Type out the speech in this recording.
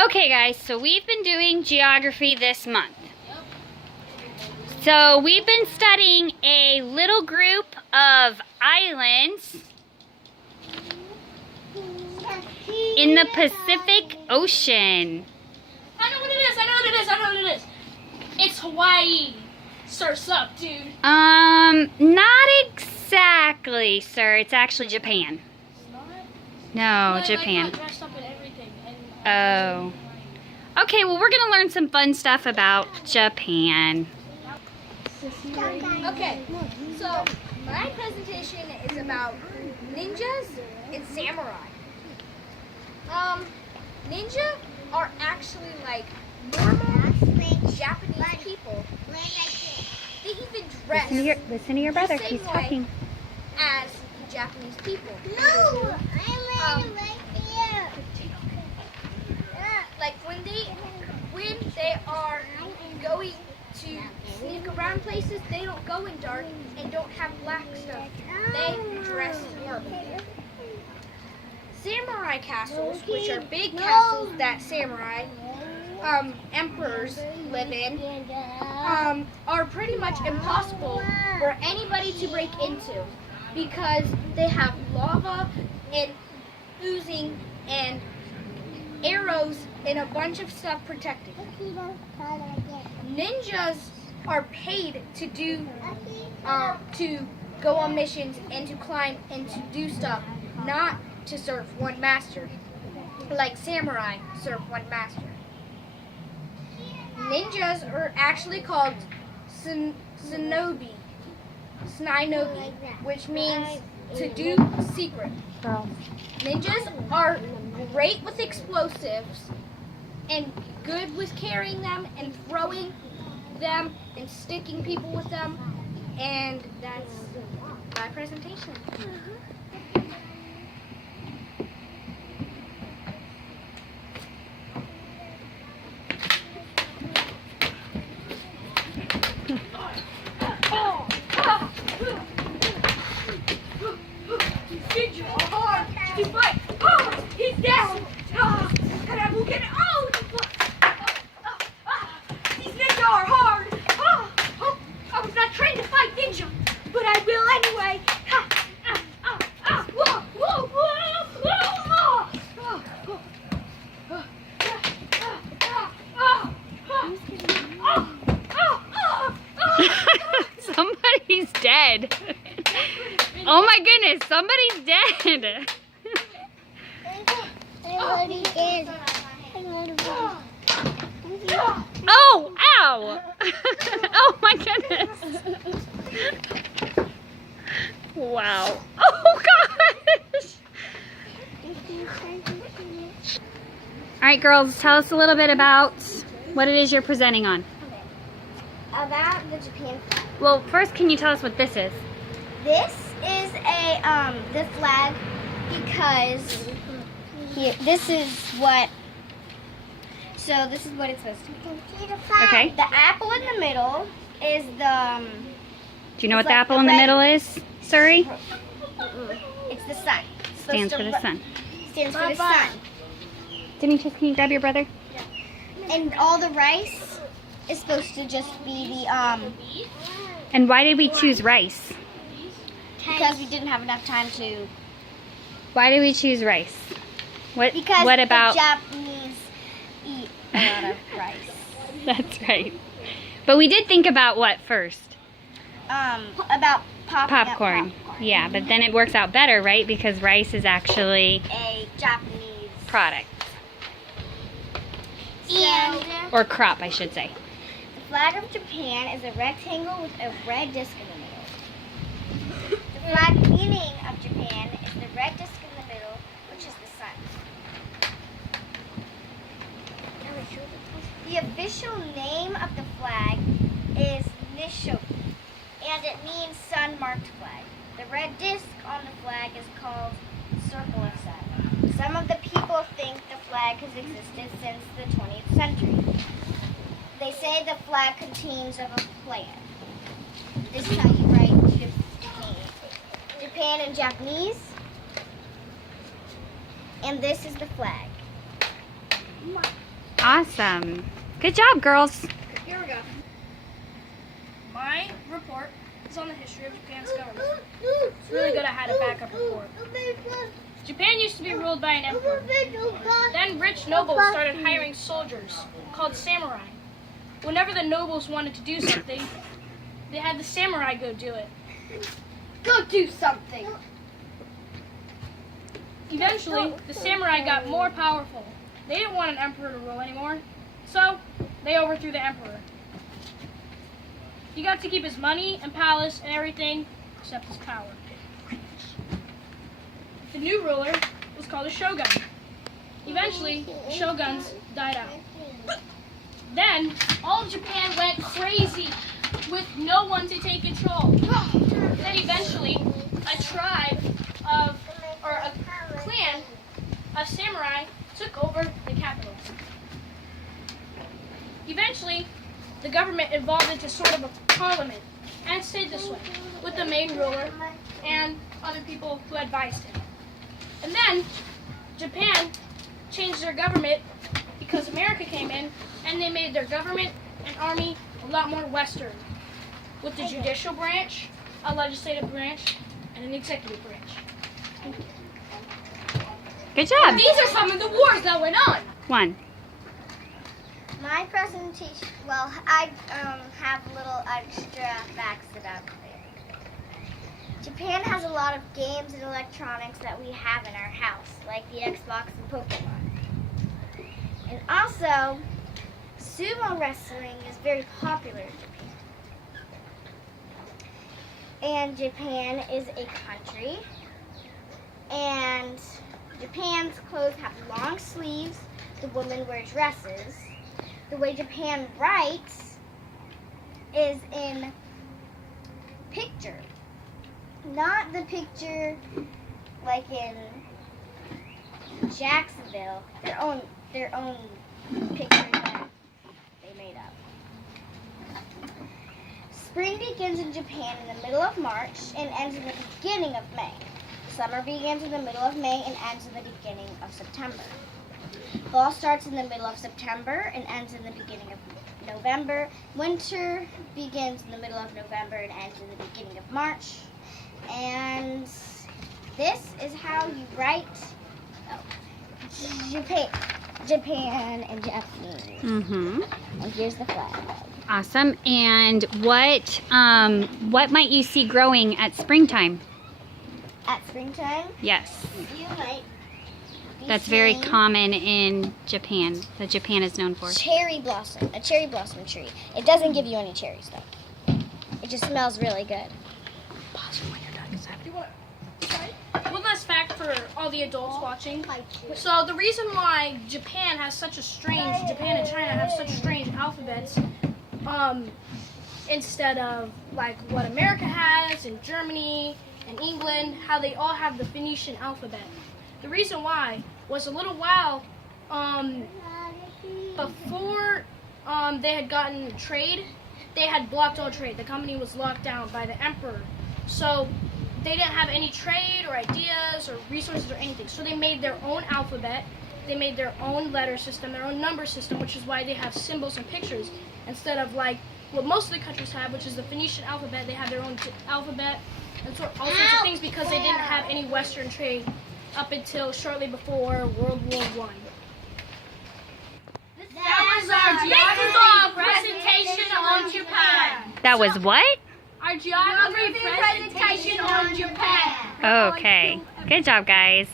Okay guys, so we've been doing geography this month. So we've been studying a little group of islands in the Pacific Ocean. I know what it is. It's Hawaii. Surf's up, dude. Not exactly, sir. It's actually Japan. It's not? No, Well, Japan. I got dressed up in everything. Oh. Okay, well we're gonna learn some fun stuff about Japan. Okay, so my presentation is about ninjas and samurai. Ninja are actually like normal Japanese people. They even dress Listen to your brother. the same He's way talking. as Japanese people. Um, Like when they are going to sneak around places, they don't go in dark and don't have black stuff. They dress normal. Samurai castles, which are big castles that samurai emperors live in, are pretty much impossible for anybody to break into because they have lava and oozing and arrows and a bunch of stuff protecting them. Ninjas are paid to do to go on missions and to climb and to do stuff, not to serve one master. Like samurai serve one master. Ninjas are actually called shinobi, which means to do secret. Ninjas are great with explosives and good with carrying them and throwing them and sticking people with them. And that's my presentation. He's down. And I will get it. These ninja are hard. I was not trained to fight ninja, but I will anyway. Somebody's dead. Oh my goodness, somebody's dead. Oh, ow. Oh my goodness. Wow. Oh gosh. All right, girls, tell us a little bit about what it is you're presenting on. About the Japan flag. Well, first, can you tell us what this is? This is the flag because this is what it's supposed to be. Okay. The apple in the middle is the Do you know what the apple in the middle is, Suri? it's the sun. Stands for the sun. Stands for the sun. Demetrius, can you grab your brother? And all the rice is supposed to just be the And why did we choose rice? because we didn't have enough time to. Why did we choose rice? Because What about? the Japanese eat a lot of rice. That's right. But we did think about what first? About Popcorn. Yeah, but then it works out better, right? Because rice is actually A Japanese product. and Or crop, I should say. the flag of Japan is a rectangle with a red disc in the middle. The flag meaning of Japan is the red disc in the middle, which is the sun. The official name of the flag is Nishoki, and it means sun-marked flag. The red disc on the flag is called Circle of Sun. Some of the people think the flag has existed since the 20th century. They say the flag contains of a plan. This is how you write Japan in Japanese. And this is the flag. Awesome. Good job, girls. Here we go. My report is on the history of Japan's government. It's really good I had a backup report. Japan used to be ruled by an emperor. Then rich nobles started hiring soldiers called samurai. Whenever the nobles wanted to do something, they had the samurai go do it. Go do something. Eventually, the samurai got more powerful. They didn't want an emperor to rule anymore, so they overthrew the emperor. He got to keep his money and palace and everything except his power. The new ruler was called a shogun. Eventually, the shoguns died out. Then, all of Japan went crazy with no one to take control. Then eventually, a tribe or a clan of samurai took over the capital. Eventually, the government evolved into sort of a parliament and stayed this way with the main ruler and other people who advised him. And then Japan changed their government because America came in and they made their government and army a lot more Western with the judicial branch, a legislative branch, and an executive branch. Good job. These are some of the wars that went on. 1. My presentation, well, I have little extra facts about it. Japan has a lot of games and electronics that we have in our house, like the Xbox and Pokemon. And also, sumo wrestling is very popular in Japan. And Japan is a country, and Japan's clothes have long sleeves. The women wear dresses. The way Japan writes is in picture. Not the picture like in Jacksonville, their own picture that they made up. Spring begins in Japan in the middle of March and ends in the beginning of May. Summer begins in the middle of May and ends in the beginning of September. Fall starts in the middle of September and ends in the beginning of November. Winter begins in the middle of November and ends in the beginning of March. And this is how you write Japan in Japanese. Mm-hmm. And here's the flag. Awesome. And what might you see growing at springtime? At springtime, Yes. you might be That's very seeing common in Japan, that Japan is known for. a cherry blossom tree. It doesn't give you any cherries though. It just smells really good. One last fact for all the adults watching. So the reason why Japan and China have such strange alphabets, instead of like what America has and Germany and England, how they all have the Phoenician alphabet. The reason why was a little while before they had gotten trade, they had blocked all trade. The company was locked down by the emperor. So they didn't have any trade or ideas or resources or anything. So they made their own alphabet. They made their own letter system, their own number system, which is why they have symbols and pictures instead of like what most of the countries have, which is the Phoenician alphabet. They have their own alphabet and all sorts of things because they didn't have any Western trade up until shortly before World War I. That was our geography presentation on Japan. That was what? Our geography presentation on Japan. Okay. Good job, guys.